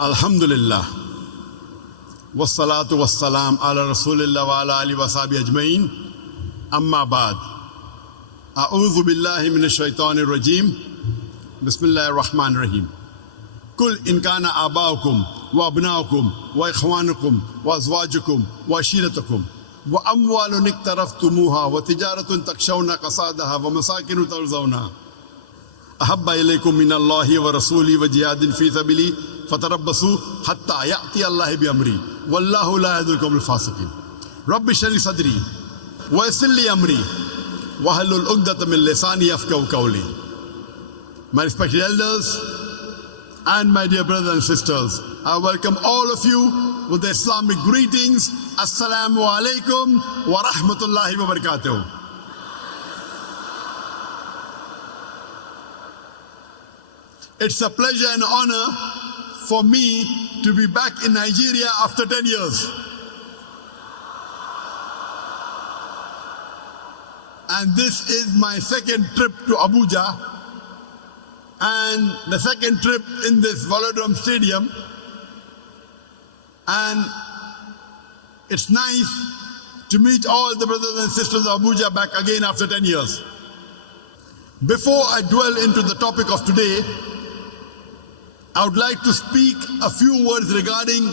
Alhamdulillah. Wassalatu wassalam ala Rasulillah wa ala alihi wa sahbihi ajma'in. Amma ba'd. A'udhu billahi minash shaitanir rajim. Bismillahir rahmanir rahim. Kul in kana aba'ukum wa abna'ukum wa ikhwanukum wa azwajukum wa ashiratukum wa amwalun iktaraftumuha wa tijaratun takshawna qasadaha wa masakinu tarzawna ahabba ilaykum minallahi wa rasuli wa jihadin fi sabili fatarabbasu hatta ya'ti Allahi bi amri wallahu la yahdil qawmal fasiqin. Rabbi shrah li sadri wa yassir li amri wahlul 'uqdatam min lisani yafqahu qawli. My respected elders and my dear brothers and sisters, I welcome all of you with the Islamic greetings. Assalamu alaikum wa rahmatullahi wa barakatuh. It's a pleasure and honor for me to be back in Nigeria after 10 years. And this is my second trip to Abuja and the second trip in this Velodrome Stadium. And it's nice to meet all the brothers and sisters of Abuja back again after 10 years. Before I dwell into the topic of today, I would like to speak a few words regarding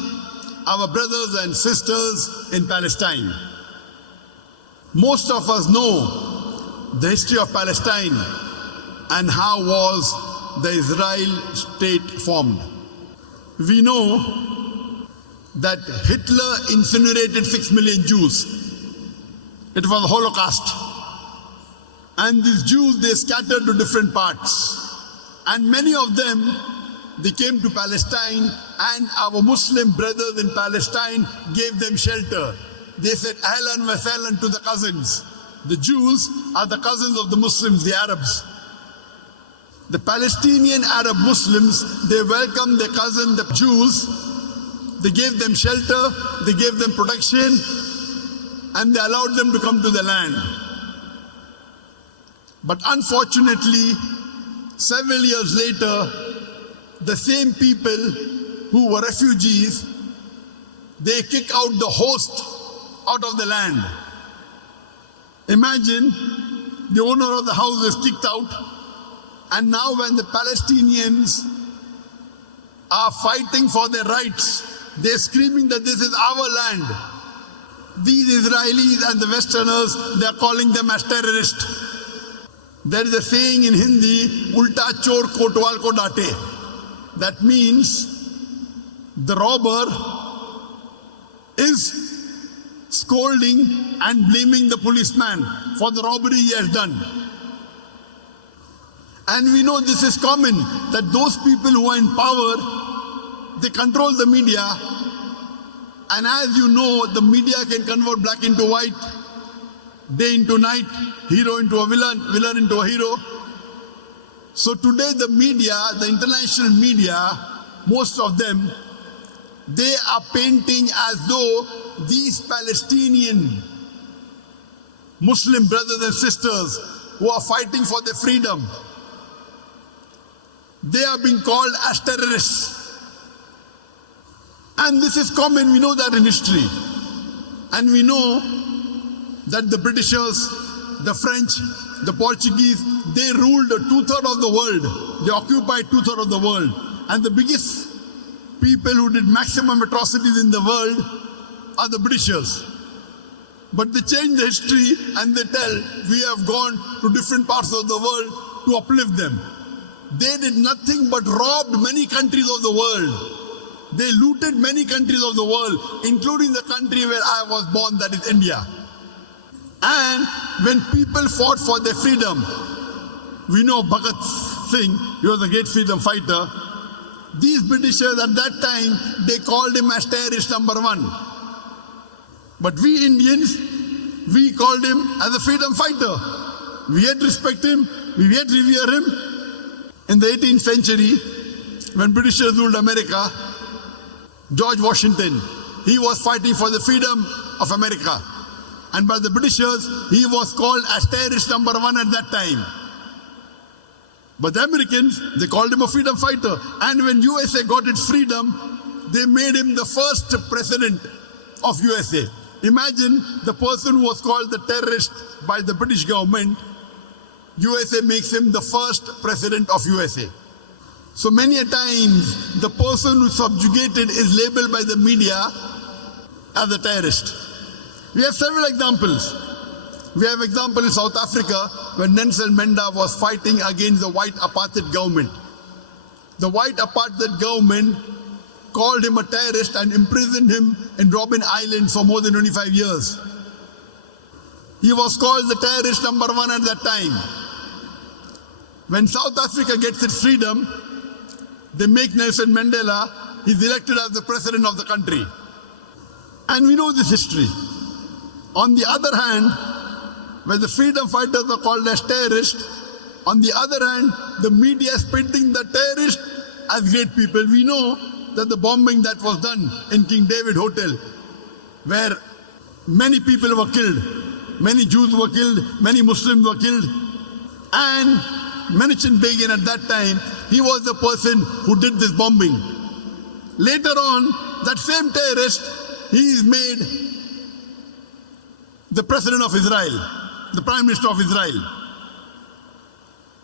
our brothers and sisters in Palestine. Most of us know the history of Palestine and how was the Israel state formed. We know that Hitler incinerated 6 million Jews. It was a Holocaust. And these Jews, they scattered to different parts. And many of them, they came to Palestine, and our Muslim brothers in Palestine gave them shelter. They said, Ahlan wa sahlan to the cousins. The Jews are the cousins of the Muslims, the Arabs. The Palestinian Arab Muslims, they welcomed their cousin, the Jews. They gave them shelter, they gave them protection, and they allowed them to come to the land. But unfortunately, several years later, the same people who were refugees, they kick out the host out of the land. Imagine the owner of the house is kicked out, and now when the Palestinians are fighting for their rights, they're screaming that this is our land. These Israelis and the Westerners, they're calling them as terrorists. There is a saying in Hindi, Ulta chor kotwal ko date. That means the robber is scolding and blaming the policeman for the robbery he has done. And we know this is common, that those people who are in power, they control the media. And as you know, the media can convert black into white, day into night, hero into a villain, villain into a hero. So today the media, the international media, most of them, they are painting as though these Palestinian Muslim brothers and sisters who are fighting for their freedom, they are being called as terrorists. And this is common, we know that in history. And we know that the Britishers, the French, the Portuguese, they ruled 2/3 of the world. They occupied 2/3 of the world. And the biggest people who did maximum atrocities in the world are the Britishers. But they change the history and they tell, we have gone to different parts of the world to uplift them. They did nothing but robbed many countries of the world. They looted many countries of the world, including the country where I was born, that is India. And when people fought for their freedom, we know Bhagat Singh, he was a great freedom fighter. These Britishers at that time, they called him as terrorist #1. But we Indians, we called him as a freedom fighter. We had to respect him, we had to revere him. In the 18th century, when Britishers ruled America, George Washington, he was fighting for the freedom of America. And by the Britishers, he was called as terrorist #1 at that time. But the Americans, they called him a freedom fighter. And when USA got its freedom, they made him the first president of USA. Imagine the person who was called the terrorist by the British government, USA makes him the first president of USA. So many a times, the person who subjugated is labeled by the media as a terrorist. We have several examples. We have example in South Africa when Nelson Mandela was fighting against the white apartheid government. The white apartheid government called him a terrorist and imprisoned him in Robben Island for more than 25 years. He was called the terrorist number one at that time. When South Africa gets its freedom, they make Nelson Mandela, he's elected as the president of the country. And we know this history. On the other hand, when the freedom fighters are called as terrorists, on the other hand, the media is painting the terrorists as great people. We know that the bombing that was done in King David Hotel, where many people were killed, many Jews were killed, many Muslims were killed, and Menachem Begin at that time, he was the person who did this bombing. Later on, that same terrorist, he is made the president of Israel, the prime minister of Israel.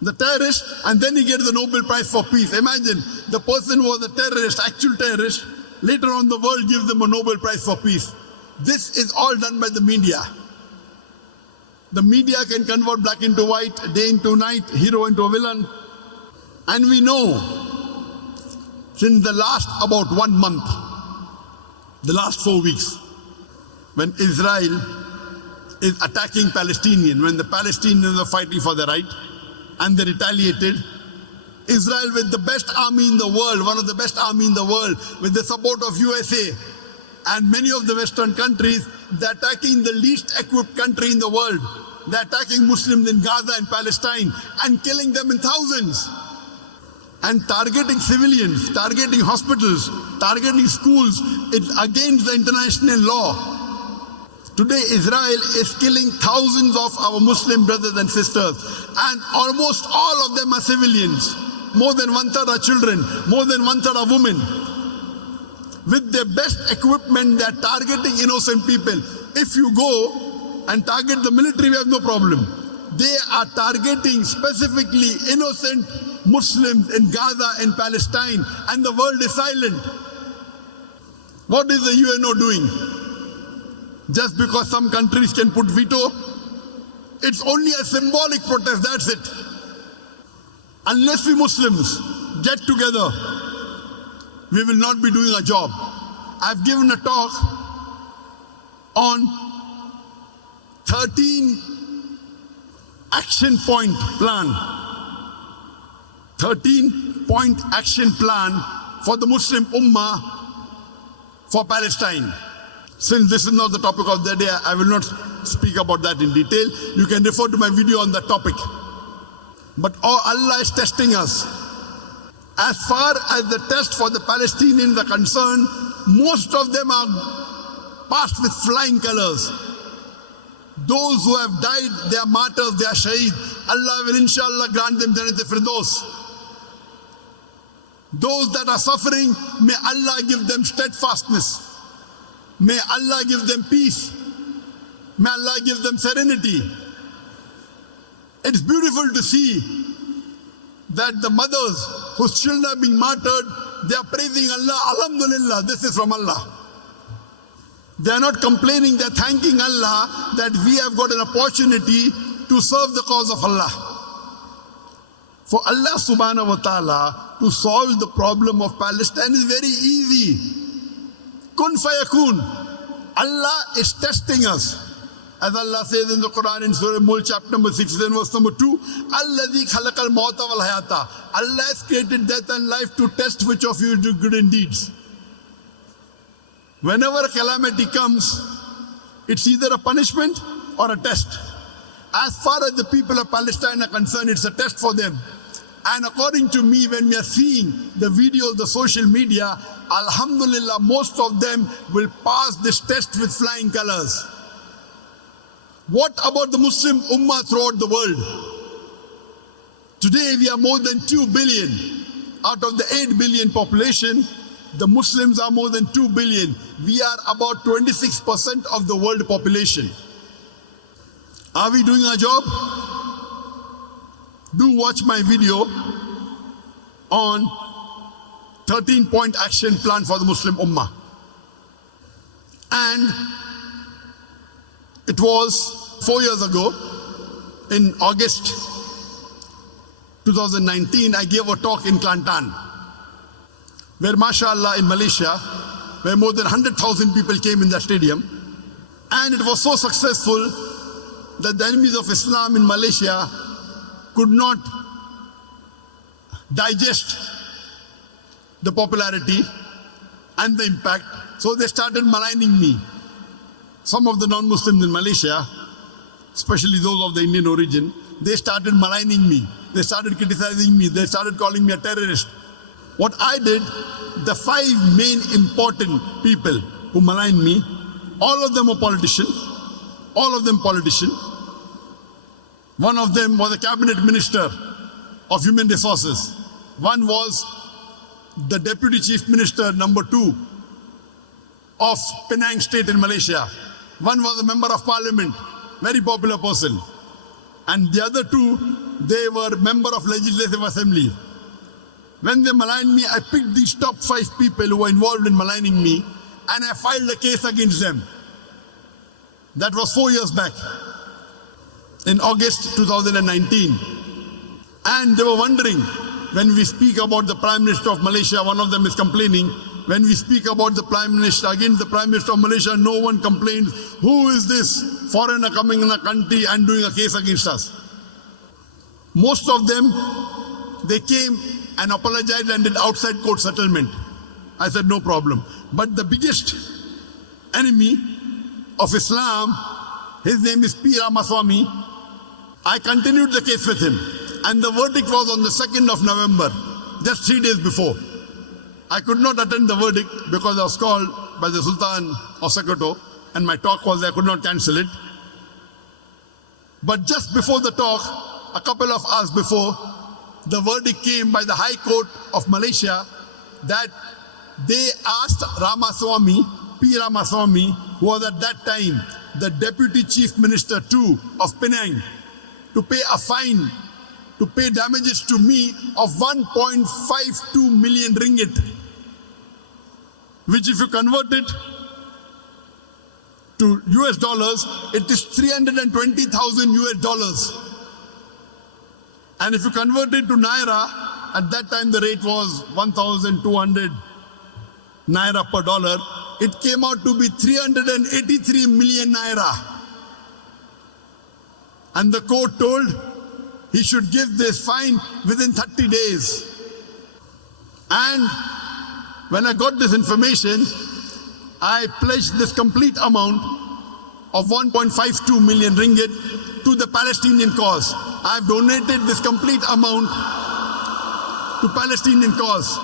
The terrorist, and then he gets the Nobel Prize for Peace. Imagine, the person who was a terrorist, actual terrorist, later on the world gives them a Nobel Prize for Peace. This is all done by the media. The media can convert black into white, day into night, hero into a villain. And we know, since the last about 1 month, the last 4 weeks, when Israel is attacking Palestinians, when the Palestinians are fighting for their right, and they retaliated, Israel with the best army in the world, one of the best army in the world, with the support of USA and many of the Western countries, they're attacking the least equipped country in the world. They're attacking Muslims in Gaza and Palestine and killing them in thousands. And targeting civilians, targeting hospitals, targeting schools, it's against the international law. Today, Israel is killing thousands of our Muslim brothers and sisters, and almost all of them are civilians. More than 1/3 are children, more than 1/3 are women. With their best equipment, they are targeting innocent people. If you go and target the military, we have no problem. They are targeting specifically innocent Muslims in Gaza and Palestine, and the world is silent. What is the UNO doing? Just because some countries can put veto, it's only a symbolic protest, that's it. Unless we Muslims get together, we will not be doing our job. I've given a talk on 13 action point plan. 13-point action plan for the Muslim Ummah for Palestine. Since this is not the topic of the day, I will not speak about that in detail. You can refer to my video on that topic. But Allah is testing us. As far as the test for the Palestinians are concerned, most of them are passed with flying colors. Those who have died, they are martyrs, they are shaheed. Allah will inshallah grant them Jannat al-Firdaus. Those that are suffering, may Allah give them steadfastness. May Allah give them peace. May Allah give them serenity. It's beautiful to see that the mothers whose children are being martyred, they are praising Allah. Alhamdulillah, this is from Allah. They are not complaining, they are thanking Allah that we have got an opportunity to serve the cause of Allah. For Allah subhanahu wa ta'ala to solve the problem of Palestine is very easy. Kun fayakun. Allah is testing us. As Allah says in the Quran in Surah Mulk chapter number 6 and verse number 2, Alladhi khalaqal mauta wal hayata. Allah has created death and life to test which of you do good deeds. Whenever a calamity comes, it's either a punishment or a test. As far as the people of Palestine are concerned, it's a test for them. And according to me, when we are seeing the videos, the social media, alhamdulillah, most of them will pass this test with flying colors. What about the Muslim Ummah throughout the world? Today we are more than 2 billion. Out of the 8 billion population, the Muslims are more than 2 billion. We are about 26% of the world population. Are we doing our job? Do watch my video on 13-point action plan for the Muslim Ummah. And it was 4 years ago, in August 2019, I gave a talk in Kelantan, where mashallah in Malaysia, where more than 100,000 people came in that stadium. And it was so successful that the enemies of Islam in Malaysia could not digest the popularity and the impact. So they started maligning me. Some of the non-Muslims in Malaysia, especially those of the Indian origin, they started maligning me. They started criticizing me. They started calling me a terrorist. What I did, the 5 main important people who maligned me, all of them were politicians. All of them politicians. One of them was a cabinet minister of human resources. One was the deputy chief minister number 2 of Penang state in Malaysia. One was a member of parliament, very popular person. And the other 2, they were member of legislative assembly. When they maligned me, I picked these top 5 people who were involved in maligning me, and I filed a case against them. That was 4 years back, in August 2019. And they were wondering, when we speak about the Prime Minister of Malaysia, one of them is complaining. When we speak about the Prime Minister, against the Prime Minister of Malaysia, no one complains. Who is this foreigner coming in a country and doing a case against us? Most of them, they came and apologized and did outside court settlement. I said, no problem. But the biggest enemy of Islam, his name is P. Ramaswamy. I continued the case with him. And the verdict was on the 2nd of November, just 3 days before. I could not attend the verdict because I was called by the Sultan of Sokoto, and my talk was I could not cancel it. But just before the talk, a couple of hours before, the verdict came by the High Court of Malaysia that they asked Ramaswamy, P. Ramaswamy, who was at that time the Deputy Chief Minister 2 of Penang, to pay a fine, to pay damages to me of 1.52 million ringgit, which if you convert it to US dollars, it is 320,000 US dollars. And if you convert it to Naira, at that time the rate was 1,200 Naira per dollar, it came out to be 383 million Naira. And the court told he should give this fine within 30 days. And when I got this information, I pledged this complete amount of 1.52 million ringgit to the Palestinian cause. I've donated this complete amount to Palestinian cause.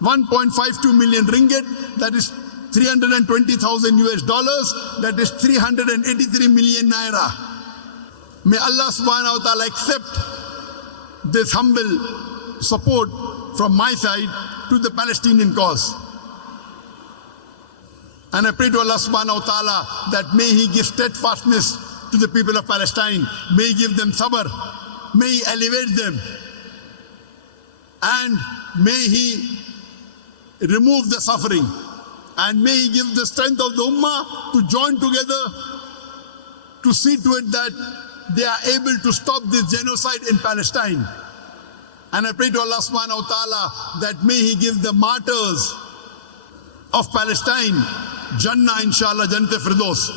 1.52 million ringgit, that is 320,000 US dollars, that is 383 million Naira. May Allah subhanahu wa ta'ala accept this humble support from my side to the Palestinian cause. And I pray to Allah subhanahu wa ta'ala that may He give steadfastness to the people of Palestine. May He give them sabr. May He elevate them. And may He remove the suffering. And may He give the strength of the Ummah to join together to see to it that they are able to stop this genocide in Palestine. And I pray to Allah subhanahu wa ta'ala that may He give the martyrs of Palestine Jannah, inshallah, Jannat Firdaus.